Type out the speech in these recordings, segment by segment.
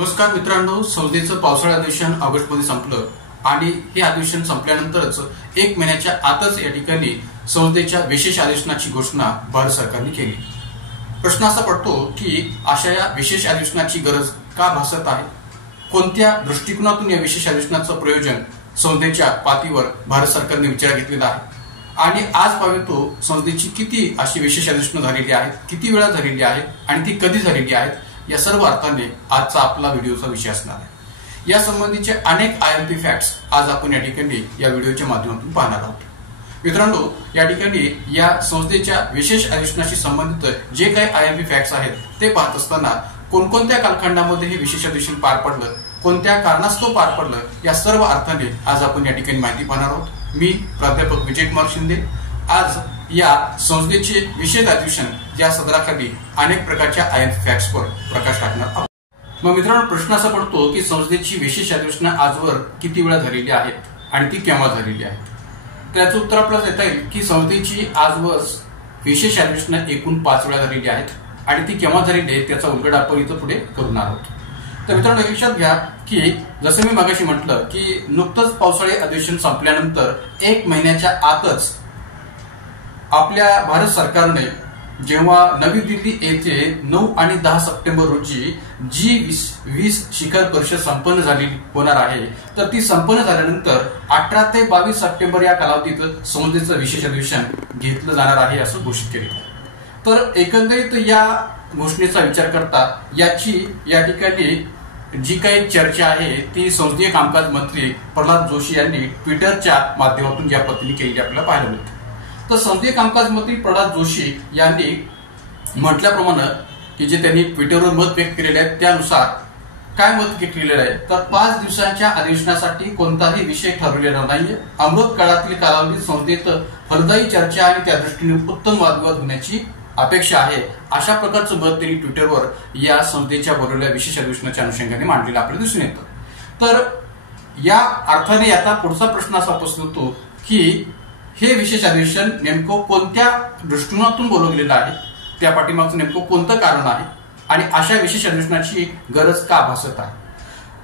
नमस्कार मित्रांनो, संसदेचं पावसाळी अधिवेशन ऑगस्टमध्ये संपलं आणि हे अधिवेशन संपल्यानंतरच 1 महिन्याच्या आतच या ठिकाणी संसदेच्या विशेष अधिवेशनाची घोषणा भारत सरकारने केली। प्रश्न असा पडतो की अशा या विशेष अधिवेशनाची गरज का भासत आहे, कोणत्या दृष्टिकोनातून या विशेष अधिवेशनाचं प्रयोजन संसदेच्या पातळीवर भारत सरकारने विचार घेतलेला आहे आणि आज पाहतो संसदेची किती अशी विशेष अधिवेशनं झालेली आहेत, किती वेळा झालेली आहेत आणि ती कधी झालेली आहेत, या सर्व अर्थाने आजचा आपला व्हिडिओचा विषय असणार आहे। या संबंधीचे अनेक IMP फॅक्ट्स आज आपण या ठिकाणी या व्हिडिओच्या माध्यमातून पाहणार आहोत। मित्रांनो, या ठिकाणी या संसदेच्या विशेष अधिवेशनाशी संबंधित जे काही IMP फॅक्ट्स आहेत ते पाहत असताना कोणकोणत्या कालखंडामध्ये हे विशेष अधिवेशन पार पडलं, कोणत्या कारणास्तव पार पडलं, या सर्व अर्थाने आज आपण या ठिकाणी माहिती पाहणार आहोत। मी प्राध्यापक विजयकुमार शिंदे आज या संसदेचे विशेष अधिवेशन या सदराखाली अनेक प्रकारच्या IMP फॅक्ट्सवर प्रकाश टाकणार आहोत। मग मित्रांनो, प्रश्न असा पडतो की संसदेची विशेष अधिवेशन आजवर किती वेळा झालेली आहेत आणि ती केव्हा झालेली आहेत। त्याचं उत्तर आपल्याला देता येईल की संसदेची आजवर विशेष अधिवेशन एकूण 5 वेळा झालेली आहेत आणि ती केव्हा झालेली आहे त्याचा उलगडा आपण इथं पुढे करणार आहोत। तर मित्रांनो, लक्षात घ्या की जसं मी मगाशी म्हटलं की नुकतंच पावसाळी अधिवेशन संपल्यानंतर 1 महिन्याच्या आतच आपल्या भारत सरकारने जेव्हा नवी दिल्ली येथे 9 आणि 10 सप्टेंबर रोजी G20 शिखर परिषद संपन्न झाली होणार आहे, तर ती संपन्न झाल्यानंतर 18 ते 22 सप्टेंबर या कालावधीत संसदेचं विशेष अधिवेशन घेतलं जाणार आहे असं घोषित केलं। तर एकंदरीत या घोषणेचा विचार करता याची या ठिकाणी जी काही चर्चा आहे ती संसदीय कामकाज मंत्री प्रल्हाद जोशी यांनी ट्विटरच्या माध्यमातून या पद्धतीने केलेली आपल्याला पाहायला मिळते। तर संसदीय कामकाज मंत्री प्रल्हाद जोशी यांनी म्हटल्याप्रमाणे की जे त्यांनी ट्विटरवर मत व्यक्त केलेले आहे त्यानुसार काय मत व्यक्त केलेलं आहे, तर 5 दिवसांच्या अधिवेशनासाठी कोणताही विषय ठरवलेला नाहीये। अमृत काळातील कालावधीत संसदेत फलदायी चर्चा आणि त्या दृष्टीने उत्तम वादविवाद होण्याची अपेक्षा आहे, अशा प्रकारचं मत त्यांनी ट्विटरवर या संसदेच्या बोलवलेल्या विशेष अधिवेशनाच्या अनुषंगाने मांडलेलं आपल्याला दिसून येतं। तर या अर्थाने आता पुढचा प्रश्न असा उपस्थित होतो की हे विशेष अधिवेशन नेमकं कोणत्या दृष्टिकोनातून बोलवलेलं आहे, त्या पाठीमागचं नेमकं कोणतं कारण आहे आणि अशा विशेष अधिवेशनाची गरज का भासत आहे।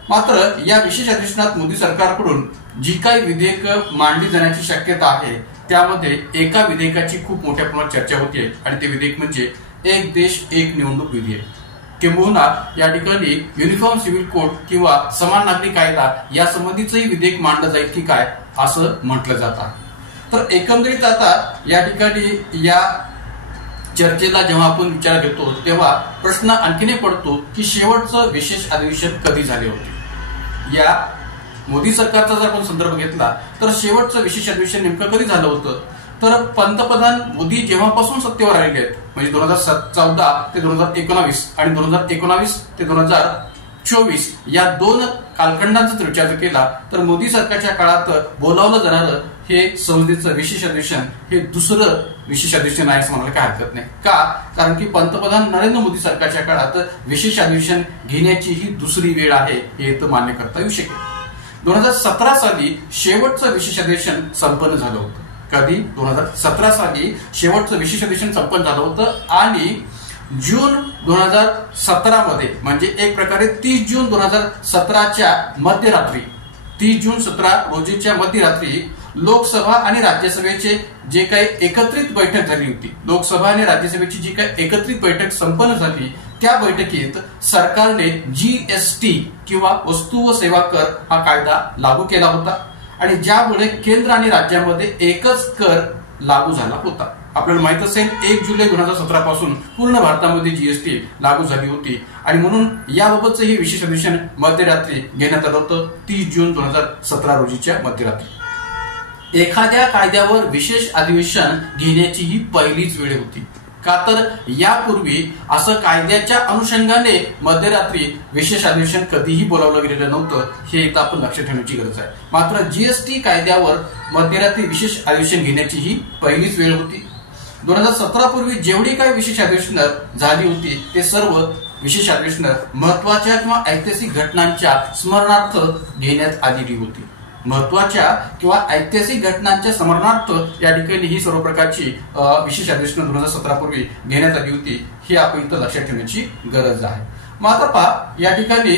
मात्र या विशेष अधिवेशनात मोदी सरकारकडून जी काही विधेयक मांडली जाण्याची शक्यता आहे त्यामध्ये एका विधेयकाची खूप मोठ्या प्रमाणात चर्चा होते आणि ते विधेयक म्हणजे एक देश एक निवडणूक विधेयक, किंबहुना या ठिकाणी युनिफॉर्म सिव्हिल कोड किंवा समान नागरी कायदा या संबंधीचंही विधेयक मांडलं जाईल की काय असं म्हटलं जात आहे। तर एकंदरीत आता या ठिकाणी या चर्चेला जेव्हा आपण विचार घेतो तेव्हा प्रश्न आणखीन पडतो की शेवटचं विशेष अधिवेशन कधी झाले होते। या मोदी सरकारचा जर आपण संदर्भ घेतला तर शेवटचं विशेष अधिवेशन नेमकं कधी झालं होतं, तर पंतप्रधान मोदी जेव्हापासून सत्तेवर आलेले आहेत म्हणजे 2014 ते 2019 आणि 2019 ते 2024 या 2 कालखंडांचा जर विचार केला तर मोदी सरकारच्या काळात बोलावलं जाणारं हे संसदेचं विशेष अधिवेशन हे दुसरं विशेष अधिवेशन आहे असं म्हणायला काय हरकत नाही। का? कारण की पंतप्रधान नरेंद्र मोदी सरकारच्या काळात विशेष अधिवेशन घेण्याची ही दुसरी वेळ आहे हे इथं मान्य करता येऊ शकेल। 2017 साली शेवटचं विशेष अधिवेशन संपन्न झालं होतं। कधी? 2017 साली शेवटचं विशेष अधिवेशन संपन्न झालं होतं आणि जून 2017 मध्ये म्हणजे एक प्रकारे 30 जून 2017च्या मध्यरात्री 30 जून 17 रोजीच्या मध्यरात्री लोकसभा आणि राज्यसभेचे जे काही एकत्रित बैठक झाली होती, लोकसभा आणि राज्यसभेची जी काही एकत्रित बैठक संपन्न झाली त्या बैठकीत सरकारने GST किंवा वस्तू व सेवा कर हा कायदा लागू केला होता आणि ज्यामुळे केंद्र आणि राज्यामध्ये एकच कर लागू झाला होता। आपल्याला माहित असेल 1 जुलै 2017 पासून पूर्ण भारतामध्ये GST लागू झाली होती आणि म्हणून याबाबतचं हे विशेष अधिवेशन मध्यरात्री घेण्यात आलं होतं 30 जून 2017 रोजीच्या मध्यरात्री। एखाद्या कायद्यावर विशेष अधिवेशन घेण्याची ही पहिलीच वेळ होती, का तर यापूर्वी असं कायद्याच्या अनुषंगाने मध्यरात्री विशेष अधिवेशन कधीही बोलावलं गेलेलं नव्हतं, हे इथं आपण लक्षात ठेवण्याची गरज आहे। मात्र GST कायद्यावर मध्यरात्री विशेष अधिवेशन घेण्याची ही पहिलीच वेळ होती। 2017 पूर्वी जेवढी काही विशेष अधिवेशनं झाली होती ते सर्व विशेष अधिवेशनं महत्वाच्या किंवा ऐतिहासिक घटनांच्या स्मरणार्थ घेण्यात आलेली होती। महत्वाच्या किंवा ऐतिहासिक घटनांच्या स्मरणार्थ या ठिकाणी ही सर्व प्रकारची विशेष अधिवेशनं 2017 पूर्वी घेण्यात आली होती, हे आपण इथं लक्षात ठेवण्याची गरज आहे। मात्र या ठिकाणी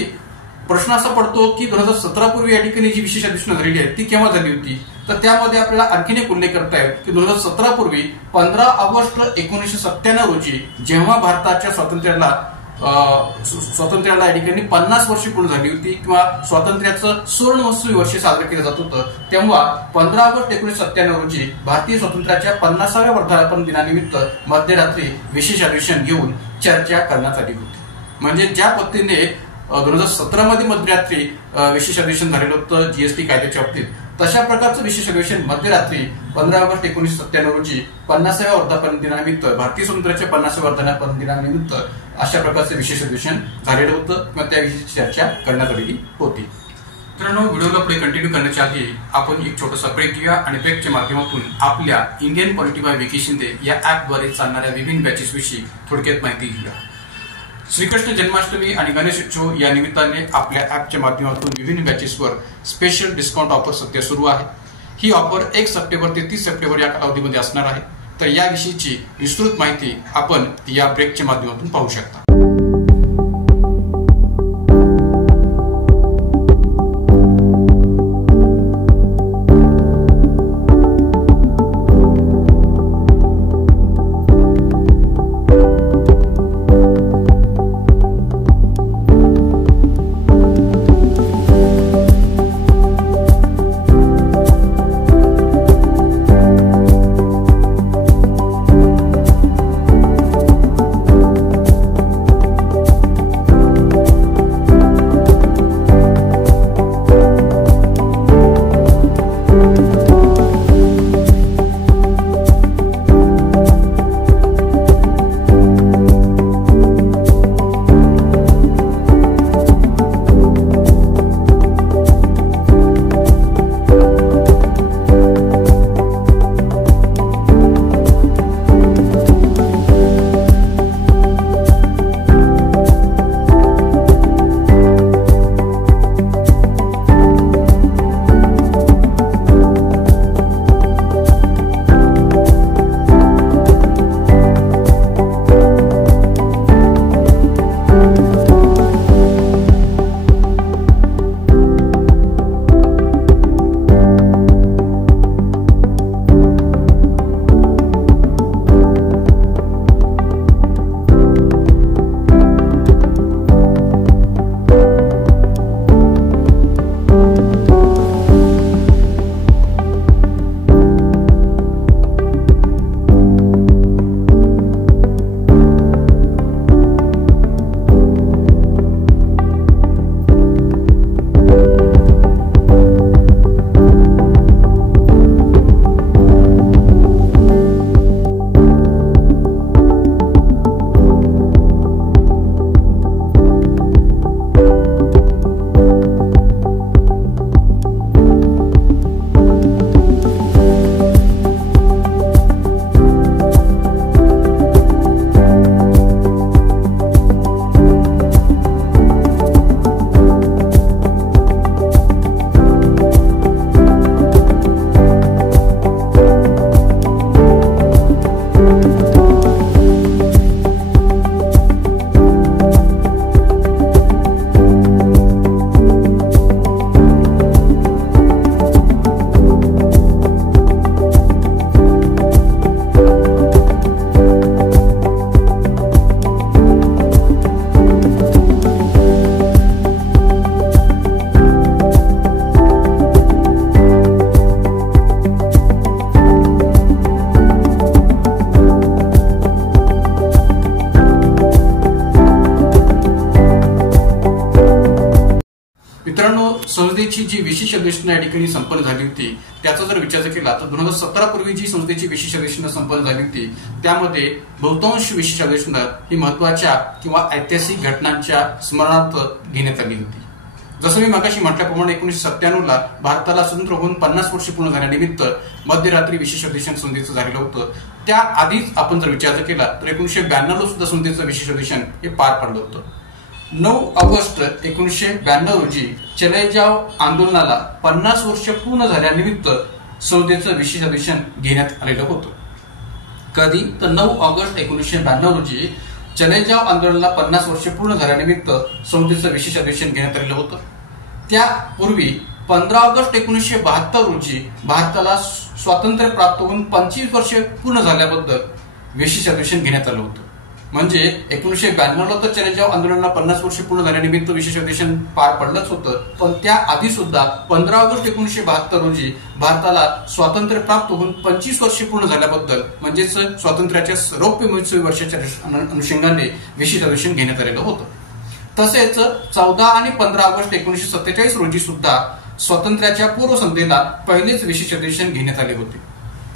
प्रश्न असा पडतो की 2017 पूर्वी या ठिकाणी जी विशेष अधिवेशनं झालेली आहे ती केव्हा झाली होती, तर त्यामध्ये आपल्याला आणखीन एक उल्लेख करता येईल की 2017 पूर्वी 15 ऑगस्ट 1997 रोजी जेव्हा भारताच्या स्वातंत्र्याला या ठिकाणी 50 वर्षे पूर्ण झाली होती किंवा स्वातंत्र्याचं सुवर्ण महोत्सवी वर्ष साजरं केलं जात होतं, तेव्हा 15 ऑगस्ट 1997 रोजी भारतीय स्वातंत्र्याच्या 50व्या वर्धापन दिनानिमित्त मध्यरात्री विशेष अधिवेशन घेऊन चर्चा करण्यात आली होती. म्हणजे ज्या पद्धतीने 2017 मध्ये मध्यरात्री विशेष अधिवेशन झालेलं होतं जीएसटी कायद्याच्या बाबतीत, तशा प्रकारचं विशेष अधिवेशन मध्यरात्री 15 ऑगस्ट 1997 रोजी 50व्या वर्धापन दिनानिमित्त भारतीय स्वातंत्र्याच्या 50व्या वर्धापन दिनानिमित्त अशा प्रकारचं विशेष अधिवेशन झालेलं होतं किंवा त्याविषयी चर्चा करण्यात आलेली होती. मित्रांनो, व्हिडिओला पुढे कंटिन्यू करण्याच्या आधी आपण एक छोटासा ब्रेक घेऊया आणि ब्रेकच्या माध्यमातून आपल्या Indian polity bye Vicky Shinde या ऍपद्वारे चालणाऱ्या विभिन्न बॅचेस विषयी थोडक्यात माहिती घेऊया. श्रीकृष्ण जन्माष्टमी आणि गणेश उत्सव या निमित्ताने आपल्या ऍपच्या माध्यमातून विभिन्न बॅचेसवर स्पेशल डिस्काउंट ऑफर सध्या सुरू आहे. ही ऑफर 1 सप्टेंबर ते 30 सप्टेंबर या कालावधीमध्ये असणार आहे. तर याविषयीची विस्तृत माहिती आपण या ब्रेकच्या माध्यमातून पाहू शकता. संसदेची जी विशेष अधिवेशनं या ठिकाणी संपन्न झाली होती त्याचा जर विचार केला तर 2017 पूर्वी जी संसदेची विशेष अधिवेशनं संपन्न झाली होती त्यामध्ये बहुतांश विशेष अधिवेशनं ही महत्वाच्या किंवा ऐतिहासिक घटनांच्या स्मरणार्थ घेण्यात आली होती. जसं मी मगाशी म्हटल्याप्रमाणे 1997 ला भारताला स्वतंत्र होऊन 50 वर्ष पूर्ण झाल्यानिमित्त मध्यरात्री विशेष अधिवेशन संसदेचं झालेलं होतं. त्या आधीच आपण जर विचार केला तर 1992 ला सुद्धा संसदेचं विशेष अधिवेशन हे पार पडलं होतं. 9 ऑगस्ट 1992 रोजी चले जाव आंदोलनाला 50 वर्ष पूर्ण झाल्यानिमित्त संसदेचं विशेष अधिवेशन घेण्यात आलेलं होतं. कधी तर 9 ऑगस्ट 1992 रोजी चले जाव आंदोलनाला 50 वर्षे पूर्ण झाल्यानिमित्त संसदेचं विशेष अधिवेशन घेण्यात आलेलं होतं. त्यापूर्वी 15 ऑगस्ट 1972 रोजी भारताला स्वातंत्र्य प्राप्त होऊन 25 वर्षे पूर्ण झाल्याबद्दल विशेष अधिवेशन घेण्यात आलं होतं. म्हणजे 1992ला तर चले जाव आंदोलनाला 50 वर्षे पूर्ण झाल्यानिमित्त विशेष अधिवेशन पार पडलंच होतं, पण त्याआधी सुद्धा 15 ऑगस्ट 1972 रोजी भारताला स्वातंत्र्य प्राप्त होऊन 25 वर्षे पूर्ण झाल्याबद्दल म्हणजेच स्वातंत्र्याच्या रौप्य महोत्सवी वर्षाच्या अनुषंगाने विशेष अधिवेशन घेण्यात आलेलं होतं. तसेच 14 आणि 15 ऑगस्ट 1947 रोजी सुद्धा स्वातंत्र्याच्या पूर्वसंध्येला पहिलेच विशेष अधिवेशन घेण्यात आले होते.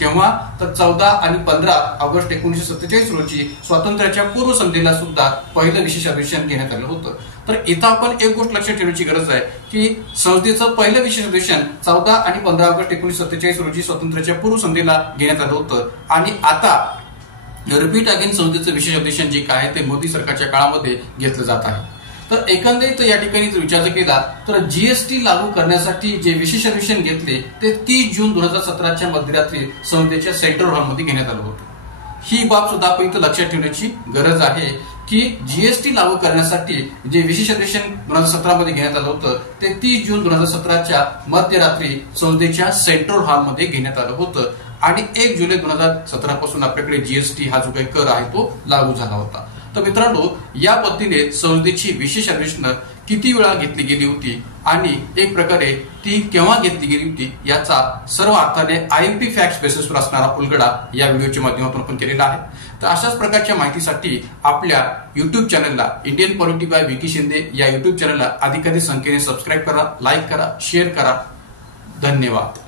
केव्हा तर 14 आणि 15 ऑगस्ट 1947 रोजी स्वातंत्र्याच्या पूर्वसंध्येला सुद्धा पहिलं विशेष अधिवेशन घेण्यात आलं होतं. तर इथं आपण एक गोष्ट लक्षात ठेवण्याची गरज आहे की संसदेचं पहिलं विशेष अधिवेशन 14 आणि 15 ऑगस्ट 1947 रोजी स्वातंत्र्याच्या पूर्वसंध्येला घेण्यात आलं होतं आणि आता रिपीट अगेन संसदेचं विशेष अधिवेशन जे काय आहे ते मोदी सरकारच्या काळामध्ये घेतलं जात आहे. तर एकंदरीत या ठिकाणी जर विचार केला तर जीएसटी लागू करण्यासाठी जे विशेष अधिवेशन घेतले ते 30 जून 2017च्या मध्यरात्री संसदेच्या सेंट्रल हॉलमध्ये घेण्यात आलं होतं. ही बाब सुद्धा आपण इथं लक्षात ठेवण्याची गरज आहे की जीएसटी लागू करण्यासाठी जे विशेष अधिवेशन 2017 मध्ये घेण्यात आलं होतं ते 30 जून 2017च्या मध्यरात्री संसदेच्या सेंट्रल हॉलमध्ये घेण्यात आलं होतं आणि 1 जुलै 2017 पासून आपल्याकडे जीएसटी हा जो काही कर आहे तो लागू झाला होता. तर मित्रांनो, या पद्धतीने संसदेची विशेष अधिवेशनं किती वेळा घेतली गेली होती आणि एक प्रकारे ती केव्हा घेतली गेली होती याचा सर्व अर्थाने IMP फॅक्ट्स बेसिसवर असणारा उलगडा या व्हिडिओच्या माध्यमातून आपण केलेला आहे. तर अशाच प्रकारच्या माहितीसाठी आपल्या युट्यूब चॅनलला Indian polity bye Vicky Shinde या युट्यूब चॅनलला अधिकाधिक संख्येने सबस्क्राईब करा, लाईक करा, शेअर करा. धन्यवाद.